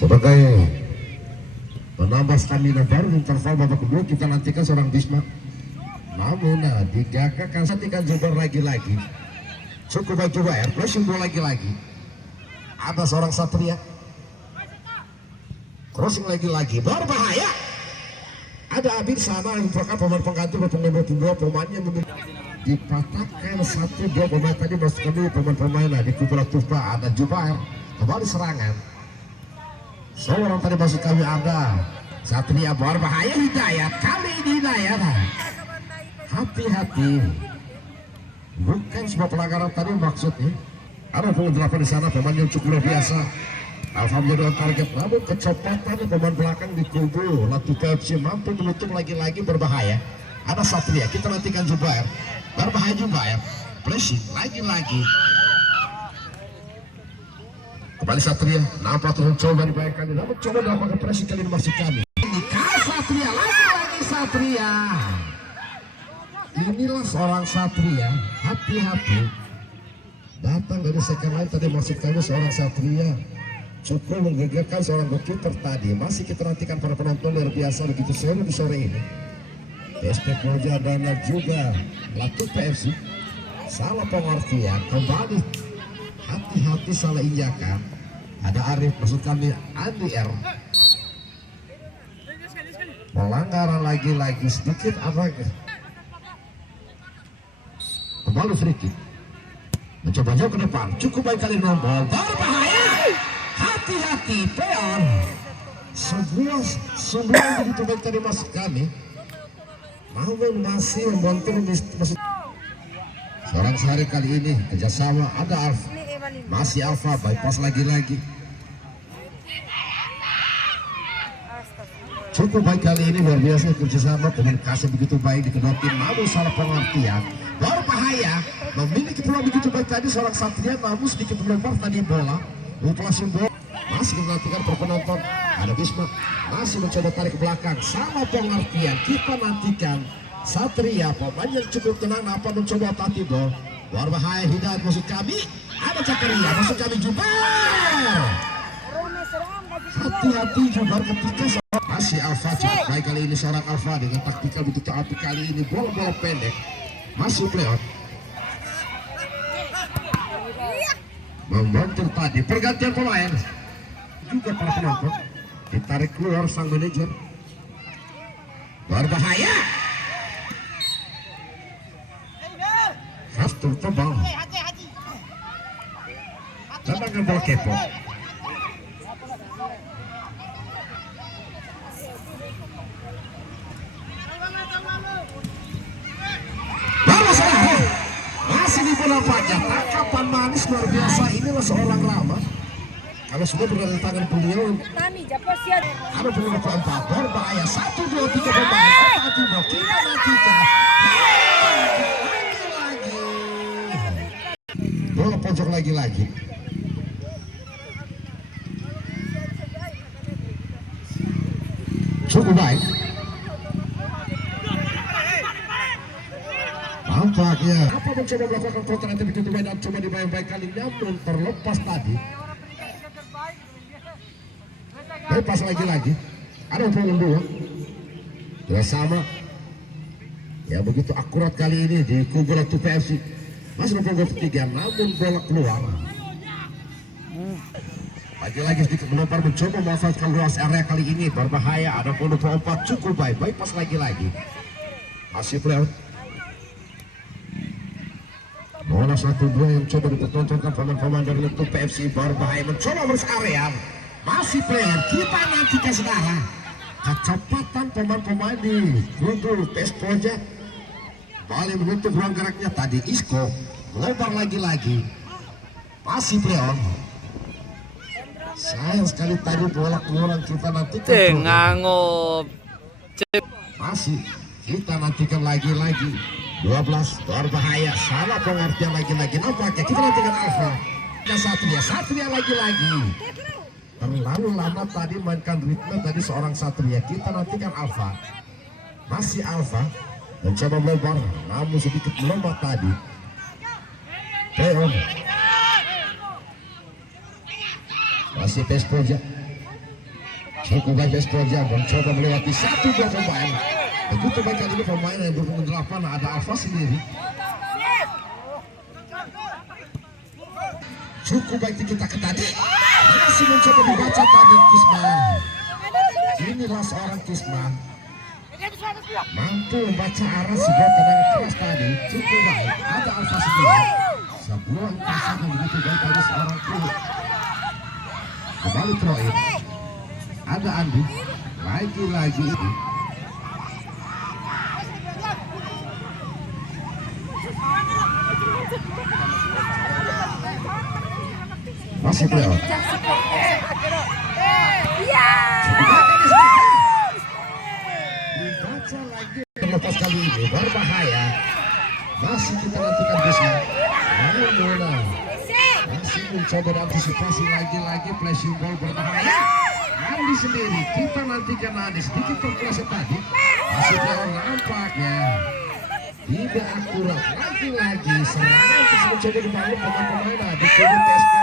sebagai menambah stamina baru interval babak kedua. Kita nantikan seorang Bisma, namun digagakan satikan Zubair lagi-lagi cukup baik juga ya, pressing bola lagi-lagi. Ada seorang Satria crossing lagi-lagi berbahaya. Ada Abid sana yang merupakan pemain pengganti nomor 2 pemainnya dipatahkan 1-2 pemain tadi masuk dulu pemain-pemain di kuburan Tufa. Ada Jubair kembali serangan. Seorang tadi masuk kami ada Satria berbahaya. Hidayat kali ini Hidayat hati-hati, bukan sebuah pelanggaran tadi maksudnya. Ada penggelapan di sana pemain yang cukup luar biasa. Alhamdulillah target, namun kecepatan pemain belakang di kubu Latu FC mampu menutup lagi-lagi berbahaya. Ada Satria, kita nantikan Jubair berbahaya. Jubair pressing lagi-lagi kembali Satria, nampak turun coba dibayangkan, namun coba dilakukan pressing kali ini masih kami. Ini Satria lagi-lagi Satria. Inilah seorang Satria, hati-hati datang dari second line tadi masuk kami seorang Satria cukup menggegerkan seorang goalkeeper tadi. Masih kita nantikan para penonton luar biasa begitu seru di sore ini. PSP Proja dan juga Latu PFC salah pengertian kembali, hati-hati salah injakan. Ada Arif maksud kami Andi R, pelanggaran lagi-lagi sedikit apa kembali free kick, mencoba jauh ke depan cukup baik kali nombor berbahaya. Hati-hati peon, sebuah sembilan begitu baik tadi masuk kami, namun masih membantu masuk seorang sehari kali ini kerjasama. Ada Alfa, masih Alfa bypass lagi-lagi cukup baik kali ini luar biasa kerjasama komunikasi begitu baik di kedua tim, namun salah pengertian berbahaya. Memiliki peluang begitu baik tadi seorang Satria, namun sedikit melempar tadi bola uplas bola. Masih kita nantikan para penonton. Ada Bisma masih mencoba tarik ke belakang, sama pengertian kita nantikan Satria pemain yang cukup tenang apa mencoba tati bola berbahaya. Hidayat maksud kami, ada Zakaria maksud kami Jubair. Hati-hati Jubair ketika masih Alfa cukup baik kali ini seorang Alfa dengan taktikal begitu api kali ini, bola-bola pendek masuk playout. Membantu tadi pergantian pemain juga para penonton, ditarik keluar sang manajer berbahaya. Haftul tebal tendangan bola kepo. Masih di bola pajak, tangkapan manis luar biasa. Inilah seorang Rama. Kalau semua berada di tangan beliau, ada beliau keempat berbahaya. 1, 2, 3 pemain. Kita nantikan lagi-lagi bola pojok lagi-lagi. Cukup baik. Nampaknya apa mencoba melakukan kontra nanti begitu baik dan coba dibayang-bayang kali, namun terlepas tadi. Lepas lagi-lagi. Ada yang dua. Tidak sama. Ya begitu akurat kali ini di kubu Latu PFC. Masih nomor ketiga, namun bola keluar. Lagi-lagi sedikit melempar mencoba memanfaatkan luas area kali ini berbahaya. Ada pun 24 cukup baik. Bypass lagi-lagi. Masih playout. Bola 1-2 yang coba dipertontonkan pemain-pemain dari Latu PFC berbahaya mencoba merus area. Masih player, kita nantikan sekarang kecepatan pemain-pemain di kubu PS Proja. Balik menutup ruang geraknya tadi Isco melebar lagi-lagi. Masih player. Sayang sekali tadi bola keluar, kita nantikan masih kita nantikan lagi-lagi. 12 berbahaya, salah pengertian lagi-lagi. Nampaknya kita nantikan Alfa dan Satria lagi-lagi. Terlalu lama tadi mainkan ritme tadi seorang Satria. Kita nantikan Alfa, masih Alfa mencoba melebar, namun sedikit melompat tadi. Masih PS Proja Cukup baik Estroja mencoba melewati satu dua pemain. Begitu baik kali ini pemain yang berpunggung 8 ada Alfa sendiri. Cukup baik kita ke tadi. Masih mencoba membaca tadi Kisman. Inilah seorang Kisman. Mampu membaca arah sebuah tendangan keras tadi. Cukup baik. Ada Alfa sendiri. Sebuah pasangan begitu baik tadi seorang kulit. Kembali Troy. Ada Andi. Lagi-lagi ini. Masih Leon. Dibaca lagi. Terlepas kali ini berbahaya. Masih kita nantikan Bisma. Mula masih mencoba antisipasi lagi-lagi flashing ball berbahaya. Andi sendiri kita nantikan Andi sedikit terpleset tadi. Masih Leon nampaknya tidak akurat lagi-lagi serangan terus mencoba dibangun pemain-pemain di kubu Tesco.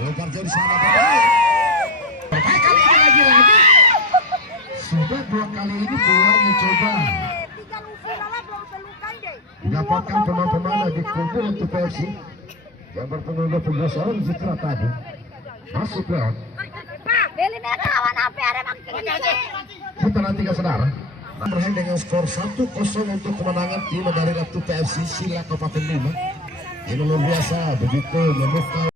Lempar jauh di sana berbahaya. Berbahaya kali ini lagi-lagi. Sudah 2 kali ini Bola mencoba didapatkan pemain-pemain di kubu untuk PFC yang bertemu 12 orang Citra tadi. Masuk Leon. Kita nantikan saudara. Berakhir dengan skor 1-0 untuk kemenangan tim dari Ratu PFC Sila Kabupaten 5. Ini luar biasa begitu memukau.